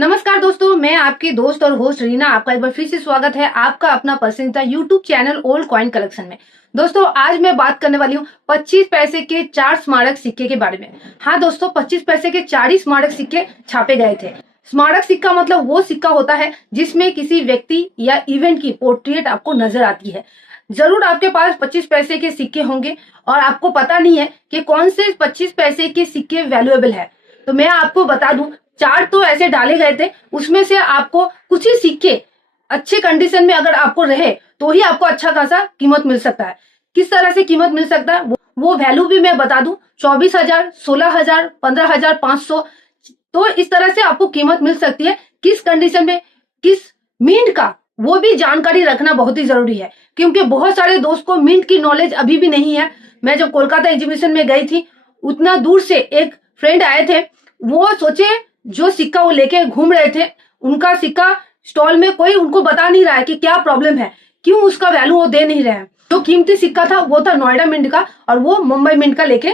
नमस्कार दोस्तों, मैं आपकी दोस्त और होस्ट रीना। आपका एक बार फिर से स्वागत है आपका अपना पसंदीदा YouTube channel old coin collection में। दोस्तों, आज मैं बात करने वाली हूँ 25 पैसे के 4 स्मारक सिक्के के बारे में। हाँ दोस्तों, 25 पैसे के 4 ही स्मारक सिक्के छापे गए थे। स्मारक सिक्का मतलब वो सिक्का होता है जिसमें किसी व्यक्ति या इवेंट की पोर्ट्रेट आपको नजर आती है। जरूर आपके पास 25 पैसे के सिक्के होंगे और आपको पता नहीं है कि कौन से 25 पैसे के सिक्के वैल्यूएबल है। तो मैं आपको बता दूं, 4 तो ऐसे डाले गए थे, उसमें से आपको कुछ ही सिक्के अच्छे कंडीशन में अगर आपको रहे तो ही आपको अच्छा खासा कीमत मिल सकता है। किस तरह से कीमत मिल सकता है वो वैल्यू भी मैं बता दूं। 24,000, 16,000, 15,500, तो इस तरह से आपको कीमत मिल सकती है। किस कंडीशन में, किस मिंट का, वो भी जानकारी रखना बहुत ही जरूरी है, क्योंकि बहुत सारे दोस्त को मिंट की नॉलेज अभी भी नहीं है। मैं जब कोलकाता एग्जीबिशन में गई थी, उतना दूर से एक फ्रेंड आए थे। वो सोचे जो सिक्का वो लेके घूम रहे थे, उनका सिक्का स्टॉल में कोई उनको बता नहीं रहा है कि क्या प्रॉब्लम है, क्यों उसका वैल्यू वो दे नहीं रहे हैं। जो कीमती सिक्का था वो था नोएडा मिंट का, और वो मुंबई मिंट का लेके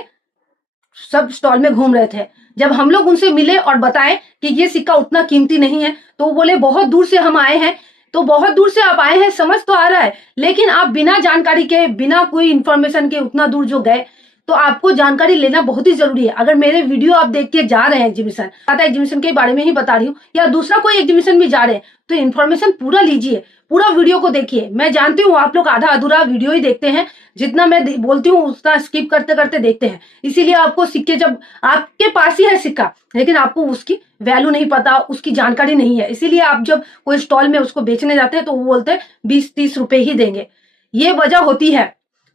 सब स्टॉल में घूम रहे थे। जब हम लोग उनसे मिले और बताए कि ये सिक्का उतना कीमती नहीं है, तो वो बोले बहुत दूर से हम आए हैं। तो बहुत दूर से आप आए हैं, समझ तो आ रहा है, लेकिन आप बिना जानकारी के, बिना कोई इंफॉर्मेशन के उतना दूर जो गए, तो आपको जानकारी लेना बहुत ही जरूरी है। अगर मेरे वीडियो आप देख के जा रहे हैं एग्जीबिशन, आता एग्जीबिशन के बारे में ही बता रही हूँ, या दूसरा कोई एग्जीबिशन भी जा रहे हैं, तो इन्फॉर्मेशन पूरा लीजिए, पूरा वीडियो को देखिए। मैं जानती हूँ आप लोग आधा अधूरा वीडियो ही देखते हैं, जितना मैं बोलती हूँ उतना स्किप करते करते देखते हैं। इसीलिए आपको सिक्के, जब आपके पास ही है सिक्का लेकिन आपको उसकी वैल्यू नहीं पता, उसकी जानकारी नहीं है, इसीलिए आप जब कोई स्टॉल में उसको बेचने जाते हैं तो वो बोलते हैं 20-30 रुपए ही देंगे। ये वजह होती है।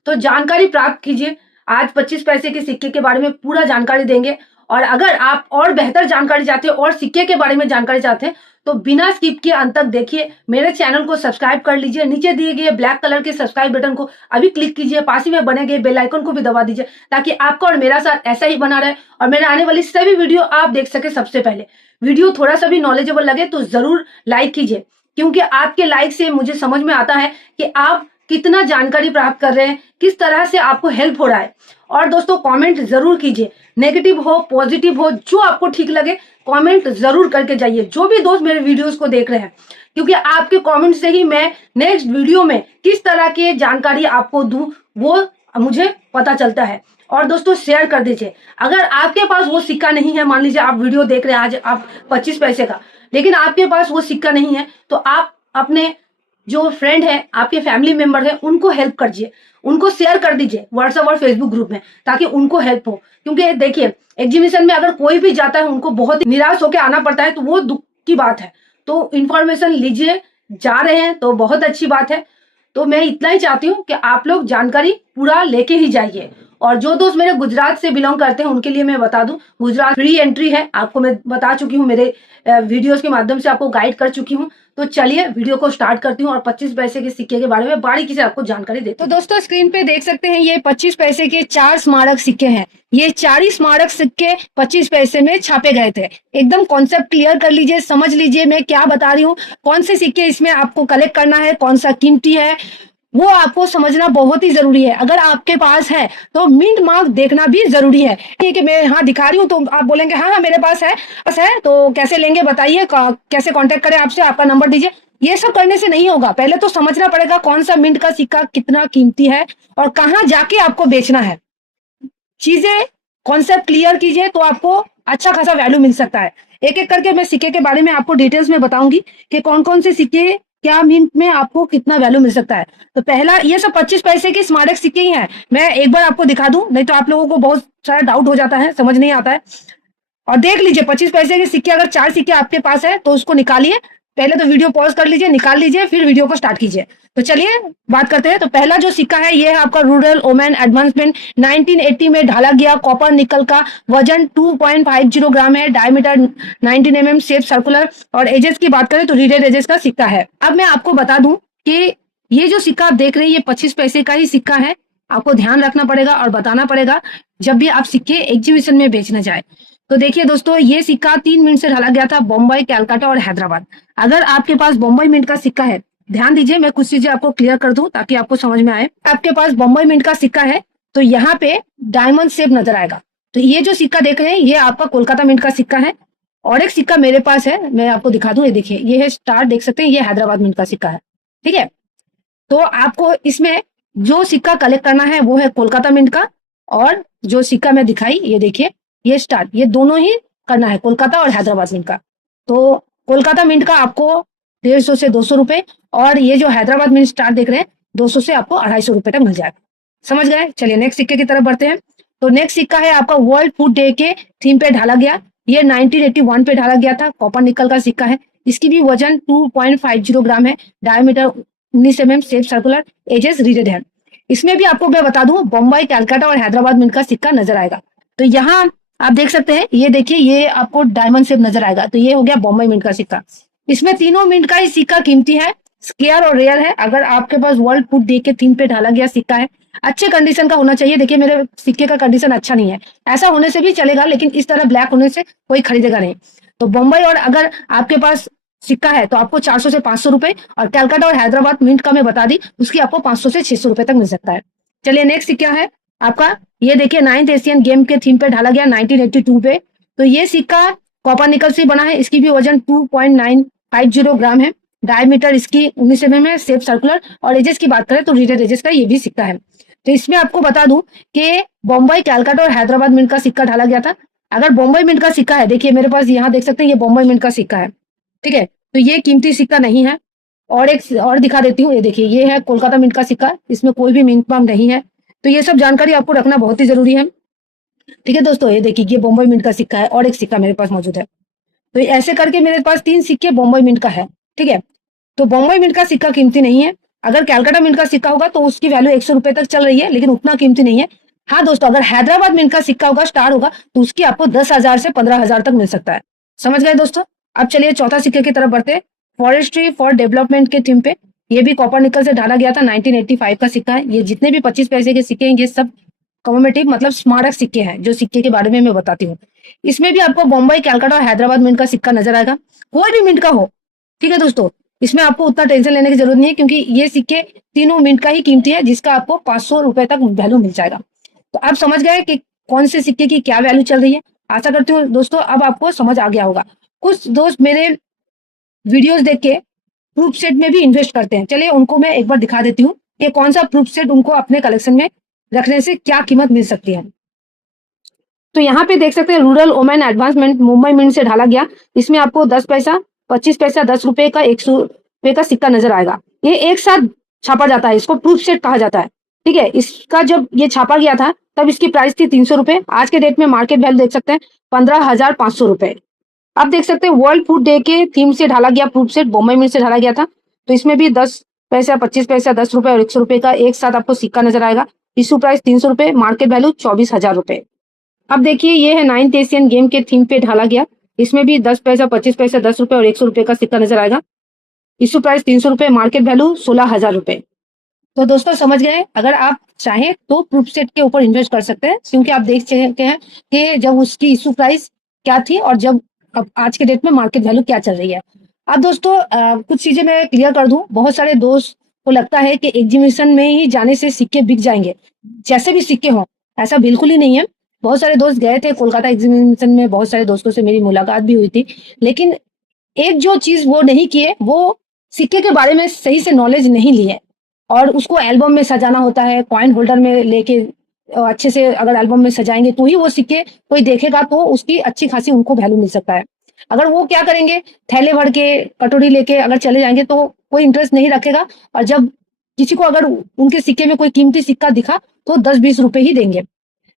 तो जानकारी प्राप्त कीजिए। आज 25 पैसे के सिक्के के बारे में पूरा जानकारी देंगे, और अगर आप और बेहतर जानकारी चाहते हैं और सिक्के के बारे में जानकारी चाहते हैं तो बिना स्किप किए अंत तक देखिए। मेरे चैनल को सब्सक्राइब कर लीजिए, नीचे दिए गए ब्लैक कलर के सब्सक्राइब बटन को अभी क्लिक कीजिए, पास ही में बने गए बेल आइकन को भी दबा दीजिए, ताकि आपका और मेरा साथ ऐसा ही बना रहे और मेरे आने वाली सभी वीडियो आप देख सके सबसे पहले। वीडियो थोड़ा सा भी नॉलेजेबल लगे तो जरूर लाइक कीजिए, क्योंकि आपके लाइक से मुझे समझ में आता है कि आप कितना जानकारी प्राप्त कर रहे हैं, किस तरह से आपको हेल्प हो रहा है। और दोस्तों, कमेंट जरूर कीजिए, नेगेटिव हो पॉजिटिव हो, जो आपको ठीक लगे कमेंट जरूर करके जाइए, जो भी दोस्त मेरे वीडियोस को देख रहे हैं, क्योंकि आपके कमेंट से ही मैं नेक्स्ट वीडियो में किस तरह की जानकारी आपको दूं वो मुझे पता चलता है। और दोस्तों, शेयर कर दीजिए। अगर आपके पास वो सिक्का नहीं है, मान लीजिए आप वीडियो देख रहे हैं आज आप 25 पैसे का, लेकिन आपके पास वो सिक्का नहीं है, तो आप अपने जो फ्रेंड है, आपके फैमिली मेंबर है, उनको हेल्प करिए, उनको शेयर कर दीजिए व्हाट्सएप और फेसबुक ग्रुप में, ताकि उनको हेल्प हो। क्योंकि देखिए, एग्जीबिशन में अगर कोई भी जाता है उनको बहुत निराश होकर आना पड़ता है, तो वो दुख की बात है। तो इन्फॉर्मेशन लीजिए, जा रहे हैं तो बहुत अच्छी बात है। तो मैं इतना ही चाहती हूँ कि आप लोग जानकारी पूरा लेके ही जाइए। और जो दोस्त मेरे गुजरात से बिलोंग करते हैं उनके लिए मैं बता दूं, गुजरात फ्री एंट्री है, आपको मैं बता चुकी हूँ, मेरे वीडियोस के माध्यम से आपको गाइड कर चुकी हूँ। तो चलिए वीडियो को स्टार्ट करती हूँ और 25 पैसे के सिक्के के बारे में बारीकी से आपको जानकारी देती हूँ। तो दोस्तों, स्क्रीन पे देख सकते हैं, ये 25 पैसे के 4 स्मारक सिक्के हैं। ये 4 ही स्मारक सिक्के 25 पैसे में छापे गए थे। एकदम कॉन्सेप्ट क्लियर कर लीजिए, समझ लीजिए मैं क्या बता रही हूँ, कौन से सिक्के इसमें आपको कलेक्ट करना है, कौन सा कीमती है, वो आपको समझना बहुत ही जरूरी है। अगर आपके पास है तो मिंट मार्क देखना भी जरूरी है। कि मैं हाँ दिखा रही हूँ तो आप बोलेंगे हाँ हाँ मेरे पास है, बस है, तो कैसे लेंगे बताइए, कैसे कांटेक्ट करें आपसे, आपका नंबर दीजिए। ये सब करने से नहीं होगा, पहले तो समझना पड़ेगा कौन सा मिंट का सिक्का कितना कीमती है और कहाँ जाके आपको बेचना है। चीजें कॉन्सेप्ट क्लियर कीजिए तो आपको अच्छा खासा वैल्यू मिल सकता है। एक एक करके मैं सिक्के के बारे में आपको डिटेल्स में बताऊंगी कि कौन कौन से सिक्के क्या मिंट में आपको कितना वैल्यू मिल सकता है। तो पहला, ये सब 25 पैसे के स्मारक सिक्के ही हैं। मैं एक बार आपको दिखा दूं, नहीं तो आप लोगों को बहुत सारा डाउट हो जाता है, समझ नहीं आता है। और देख लीजिए, 25 पैसे के सिक्के, अगर 4 सिक्के आपके पास है तो उसको निकालिए। पहले तो वीडियो पॉज कर लीजिए, निकाल लीजिए, फिर वीडियो को स्टार्ट कीजिए। तो चलिए बात करते हैं। तो पहला जो सिक्का है ये है आपका रूरल ओमेन एडवांसमेंट, 1980 में ढाला गया कॉपर निकल का, वजन 2.50 ग्राम है, डायमीटर 19 mm, शेप सर्कुलर। और एजेस की बात करें तो रीडेड एजेस का सिक्का है। अब मैं आपको बता दूं कि ये जो सिक्का आप देख रहे हैं ये 25 पैसे का ही सिक्का है। आपको ध्यान रखना पड़ेगा और बताना पड़ेगा जब भी आप सिक्के एग्जीबिशन में बेचने जाए। तो देखिए दोस्तों, ये सिक्का 3 मिनट से ढाला गया था, बॉम्बे, कलकत्ता और हैदराबाद। अगर आपके पास बॉम्बे मिंट का सिक्का है, ध्यान दीजिए मैं कुछ चीजें आपको क्लियर कर दूं ताकि आपको समझ में आए। आपके पास बॉम्बे मिंट का सिक्का है तो यहाँ पे डायमंड शेप नजर आएगा। तो ये जो सिक्का देख रहे हैं ये आपका कोलकाता मिंट का सिक्का है। और एक सिक्का मेरे पास है, मैं आपको दिखा दूं। ये देखिए, ये है स्टार, देख सकते हैं, ये हैदराबाद मिंट का सिक्का है। ठीक है, तो आपको इसमें जो सिक्का कलेक्ट करना है वो है कोलकाता मिंट का, और जो सिक्का मैं दिखाई, ये देखिए, ये स्टार, ये दोनों ही करना है, कोलकाता और हैदराबाद मिंट का। तो कोलकाता मिंट का आपको 150 से 200 रुपए, और ये जो हैदराबाद मिंट स्टार देख रहे हैं, 200 से आपको 250 रुपए तक मिल जाएगा। समझ गए? चलिए नेक्स्ट सिक्के की तरफ बढ़ते हैं। तो नेक्स्ट सिक्का है आपका वर्ल्ड फूड डे के थीम पे ढाला गया। ये 1981 पे ढाला गया था, कॉपर निकल का सिक्का है। इसकी भी वजन 2.50 ग्राम है, diameter 19 mm, shape circular, edges reeded है। इसमें भी आपको मैं बता दूं, बम्बई, कैलकाटा और हैदराबाद मिंट का सिक्का नजर आएगा। तो यहाँ आप देख सकते हैं, ये देखिए, ये आपको डायमंड शेप नजर आएगा। तो ये हो गया बम्बई मिंट का सिक्का। इसमें तीनों मिंट का ही सिक्का कीमती है, स्केयर और रेयर है। अगर आपके पास वर्ल्ड फूड डे के थीम पे ढाला गया सिक्का है, अच्छे कंडीशन का होना चाहिए। देखिए, मेरे सिक्के का कंडीशन अच्छा नहीं है, ऐसा होने से भी चलेगा, लेकिन इस तरह ब्लैक होने से कोई खरीदेगा नहीं। तो बम्बई और अगर आपके पास सिक्का है तो आपको 400 से 500 रुपए, और कैलकाटा और हैदराबाद मिंट का मैं बता दी, उसकी आपको 500 से 600 रुपए तक मिल सकता है। चलिए नेक्स्ट सिक्का है आपका, ये देखिए, 9th एशियन गेम के थीम पे ढाला गया 1982 पे। तो ये सिक्का कॉपर निकल से बना है। इसकी भी वजन 2.950 ग्राम है, डायमीटर इसकी 19 mm है, शेप सर्कुलर, और एजेस की बात करें तो रीडेड एजेस का ये भी सिक्का है। तो इसमें आपको बता दूं कि बम्बई, कैलकाटा और हैदराबाद मिंट का सिक्का ढाला गया था। अगर बम्बई मिंट का सिक्का है, देखिए मेरे पास यहाँ देख सकते हैं, ये बम्बई मिंट का सिक्का है। ठीक है, तो ये कीमती सिक्का नहीं है। और एक और दिखा देती हूँ, ये देखिए, ये है कोलकाता मिंट का सिक्का, इसमें कोई भी मिंट मार्क नहीं है। तो ये सब जानकारी आपको रखना बहुत ही जरूरी है। ठीक है दोस्तों, ये देखिए, ये बम्बई मिंट का सिक्का है, और एक सिक्का मेरे पास मौजूद है। तो ऐसे करके मेरे पास 3 सिक्के बम्बई मिंट का है। ठीक है, तो बम्बई मिंट का सिक्का कीमती नहीं है। अगर कैलकाटा मिंट का सिक्का होगा तो उसकी वैल्यू 100 रुपए तक चल रही है, लेकिन उतना कीमती नहीं है। हाँ दोस्तों, अगर हैदराबाद मिंट का सिक्का होगा, स्टार होगा, तो उसकी आपको 10,000 से 15,000 तक मिल सकता है। समझ गए दोस्तों? अब चलिए चौथा सिक्के की तरफ बढ़ते हैं। फॉरेस्ट्री फॉर डेवलपमेंट के थीम पे, ये भी कॉपर निकल से ढाला गया था, 1985 का सिक्का है। ये जितने भी 25 पैसे के सिक्के हैं, ये सब कमोमेटिव मतलब स्मारक सिक्के हैं, जो सिक्के के बारे में मैं बताती हूँ। इसमें भी आपको बम्बई, कैलकाटा और हैदराबाद मिंट का सिक्का नजर आएगा, कोई भी मिंट का हो। ठीक है दोस्तों, इसमें आपको उतना टेंशन लेने की जरूरत नहीं है, क्योंकि ये सिक्के तीनों मिंट का ही कीमती है, जिसका आपको 500 रुपए तक वैल्यू मिल जाएगा। तो आप समझ गए कि कौन से सिक्के की क्या वैल्यू चल रही है। आशा करती हूँ दोस्तों अब आपको समझ आ गया होगा। कुछ दोस्त मेरे वीडियोस देख के प्रूफ सेट में भी इन्वेस्ट करते हैं। चलिए उनको मैं एक बार दिखा देती हूँ कि कौन सा प्रूफ सेट उनको अपने कलेक्शन में रखने से क्या कीमत मिल सकती है। तो यहाँ पे देख सकते हैं, rural women advancement Mumbai mint से ढाला गया। इसमें आपको 10 पैसा, 25 पैसा, 10 रुपए का, 100 रुपए का सिक्का नजर आएगा। ये एक साथ छापा जाता है, इसको प्रूफ सेट कहा जाता है। ठीक है, इसका जब ये छापा गया था तब इसकी प्राइस थी 300 रुपए। आज के डेट में मार्केट वैल्यू देख सकते हैं 15,500 रुपए। आप देख सकते हैं वर्ल्ड फूड डे के थीम से ढाला गया प्रूफ सेट, बम्बई मिंट से ढाला गया था। तो इसमें भी 10 पैसा, 25 पैसा, 10 रुपए और 100 रुपए का एक साथ आपको सिक्का नजर आएगा। इशू प्राइस 300 रुपए, मार्केट वैल्यू 24,000 रुपए। अब देखिए, ये है 9th एशियन गेम के थीम पे ढाला गया। इसमें भी 10 पैसा, 25 पैसा, 10 रुपए और 100 रुपए का सिक्का नजर आएगा। इशू प्राइस 300 रुपए, मार्केट वैल्यू 16,000 रुपए। तो दोस्तों समझ गए, अगर आप चाहें तो प्रूफ सेट के ऊपर इन्वेस्ट कर सकते हैं, क्योंकि आप देख चुके हैं कि जब उसकी इशू प्राइस क्या थी और जब अब आज के डेट में मार्केट वैल्यू क्या चल रही है। अब दोस्तों कुछ चीजें मैं क्लियर कर दूं। बहुत सारे दोस्त को लगता है कि एग्जीबिशन में ही जाने से सिक्के बिक जाएंगे, जैसे भी सिक्के हों। ऐसा बिल्कुल ही नहीं है। बहुत सारे दोस्त गए थे कोलकाता एग्जीबिशन में, बहुत सारे दोस्तों से मेरी मुलाकात भी हुई थी, लेकिन एक जो चीज वो नहीं किए, वो सिक्के के बारे में सही से नॉलेज नहीं लिए, और उसको एल्बम में सजाना होता है, कॉइन होल्डर में लेके अच्छे से अगर एल्बम में सजाएंगे तो ही वो सिक्के कोई देखेगा, तो उसकी अच्छी खासी उनको वैल्यू मिल सकता है। अगर वो क्या करेंगे, थैले भर के, कटोरी लेके अगर चले जाएंगे तो कोई इंटरेस्ट नहीं रखेगा, और जब किसी को अगर उनके सिक्के में कोई कीमती सिक्का दिखा तो 10-20 रुपए ही देंगे।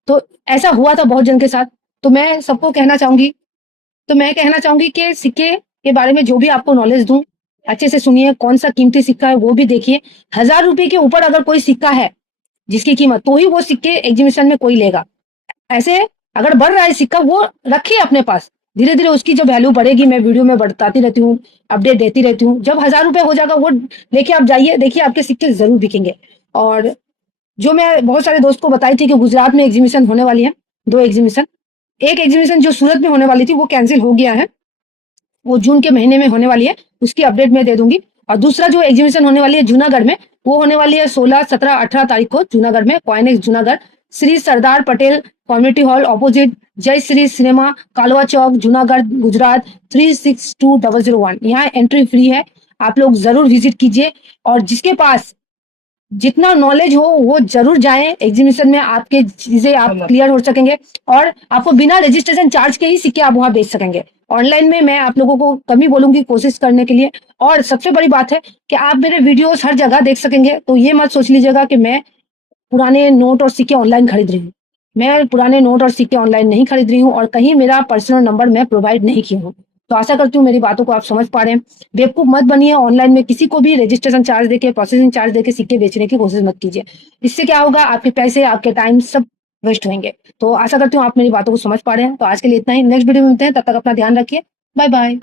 तो ऐसा हुआ था बहुत जन के साथ। तो मैं सबको कहना चाहूंगी, कि सिक्के के बारे में जो भी आपको नॉलेज दूं, अच्छे से सुनिए, कौन सा कीमती सिक्का है वो भी देखिए। 1,000 रुपए के ऊपर अगर कोई सिक्का है जिसकी कीमत, तो ही वो सिक्के एग्जीबिशन में कोई लेगा। ऐसे अगर बढ़ रहा है सिक्का, वो रखिए अपने पास, धीरे धीरे उसकी जब वैल्यू बढ़ेगी, मैं वीडियो में बताती रहती हूँ, अपडेट देती रहती हूँ। जब 1,000 रुपए हो जाएगा, वो लेके आप जाइए, देखिए आपके सिक्के जरूर बिकेंगे। और जो मैं बहुत सारे दोस्त को बताई थी कि गुजरात में एग्जीबिशन होने वाली है, 2 एग्जीबिशन, एक एग्जीबिशन जो सूरत में होने वाली थी वो कैंसिल हो गया है, वो जून के महीने में होने वाली है, उसकी अपडेट मैं दे दूंगी। और दूसरा जो एग्जीबिशन होने वाली है जूनागढ़ में, वो होने वाली है 16, 17, 18 तारीख को जूनागढ़ में, CoinEx Junagadh. Shri Sardar Patel community hall opposite जय श्री सिनेमा, कालवा चौक, जूनागढ़, गुजरात 362001। यहाँ एंट्री फ्री है, आप लोग जरूर विजिट कीजिए। और जिसके पास जितना नॉलेज हो वो जरूर जाएं एग्जीबिशन में, आपके चीजें आप क्लियर हो सकेंगे और आपको बिना रजिस्ट्रेशन चार्ज के ही सिक्के आप वहां बेच सकेंगे। ऑनलाइन में मैं आप लोगों को कभी बोलूंगी कोशिश करने के लिए। और सबसे बड़ी बात है कि आप मेरे वीडियोस हर जगह देख सकेंगे, तो ये मत सोच लीजिएगा कि मैं पुराने नोट और सिक्के ऑनलाइन खरीद रही हूँ। मैं पुराने नोट और सिक्के ऑनलाइन नहीं खरीद रही हूँ और कहीं मेरा पर्सनल नंबर मैं प्रोवाइड नहीं किया हूँ। तो आशा करती हूँ मेरी बातों को आप समझ पा रहे हैं। बेवकूफ मत बनिए, ऑनलाइन में किसी को भी रजिस्ट्रेशन चार्ज देके, प्रोसेसिंग चार्ज देके सिक्के बेचने की कोशिश मत कीजिए। इससे क्या होगा, आपके पैसे, आपके टाइम सब वेस्ट होंगे। तो आशा करती हूँ आप मेरी बातों को समझ पा रहे हैं। तो आज के लिए इतना ही, नेक्स्ट वीडियो में मिलते हैं, तब तक अपना ध्यान रखिए। Bye bye.